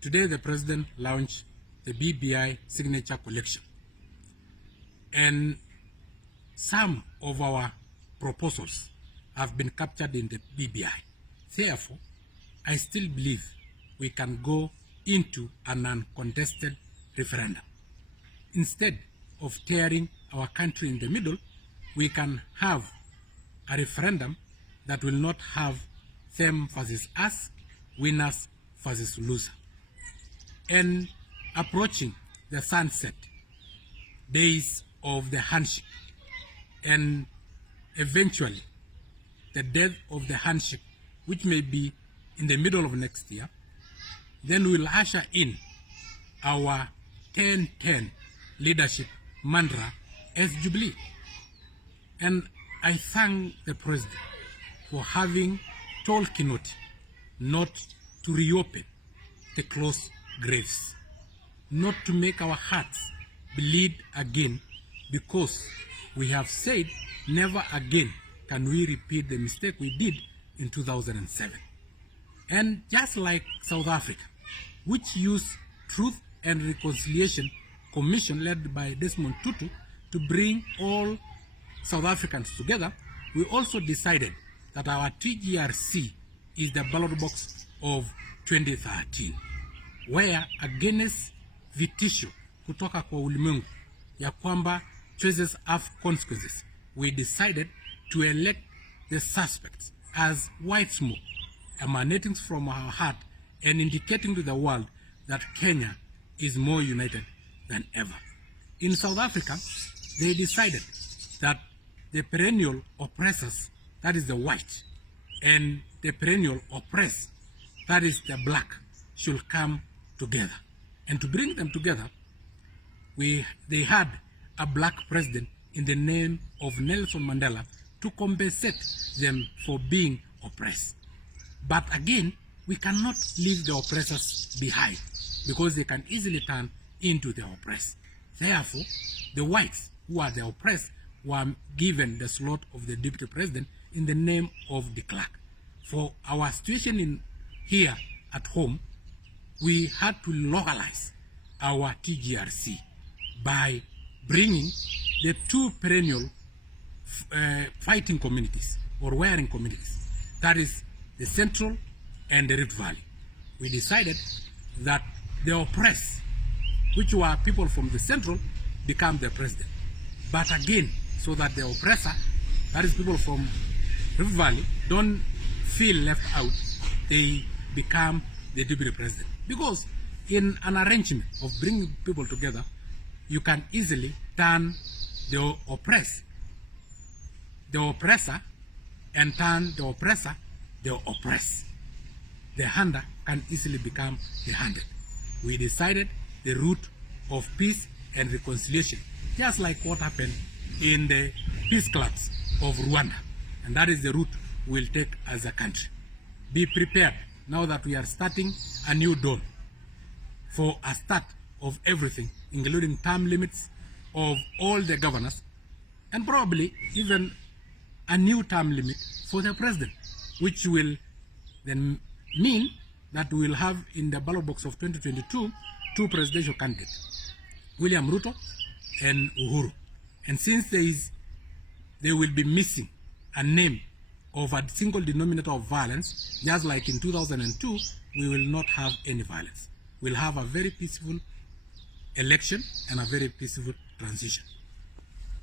Today, the President launched the BBI signature collection. And some of our proposals have been captured in the BBI. Therefore, I still believe we can go into an uncontested referendum. Instead of tearing our country in the middle, we can have a referendum that will not have them versus us, winners versus loser. And approaching the sunset days of the handshake and eventually the death of the handshake, which may be in the middle of next year, then we'll usher in our 10-10 leadership mantra as Jubilee. And I thank the President for having told Kinoti not to reopen the closed graves, not to make our hearts bleed again, because we have said never again can we repeat the mistake we did in 2007. And just like South Africa, which used Truth and Reconciliation Commission led by Desmond Tutu to bring all South Africans together, we also decided that our TGRC is the ballot box of 2013, where against vitisho kutoka kwa ulimwengu ya kwamba choices have consequences, we decided to elect the suspects as white smoke emanating from our heart and indicating to the world that Kenya is more united than ever. In South Africa, they decided that the perennial oppressors, that is the white, and the perennial oppressed, that is the black, should come together. And to bring them together, they had a black president in the name of Nelson Mandela to compensate them for being oppressed. But again, we cannot leave the oppressors behind, because they can easily turn into the oppressed. Therefore, the whites who are the oppressed were given the slot of the deputy president in the name of the clerk. For our situation here at home, we had to localize our TGRC by bringing the two perennial fighting communities or wearing communities, that is the Central and the Rift Valley. We decided that the oppressed, which were people from the Central, become the president. But again, so that the oppressor, that is people from Rift Valley, don't feel left out, they become the deputy president. Because in an arrangement of bringing people together, you can easily turn the oppressor, and turn the oppressor, the oppressed. The hander can easily become the handed. We decided the route of peace and reconciliation, just like what happened in the peace clubs of Rwanda. And that is the route we'll take as a country. Be prepared now that we are starting a new dawn for a start of everything, including term limits of all the governors, and probably even a new term limit for the president, which will then mean that we will have in the ballot box of 2022 two presidential candidates, William Ruto and Uhuru. And since they will be missing a name of a single denominator of violence, just like in 2002, we will not have any violence. We'll have a very peaceful election and a very peaceful transition.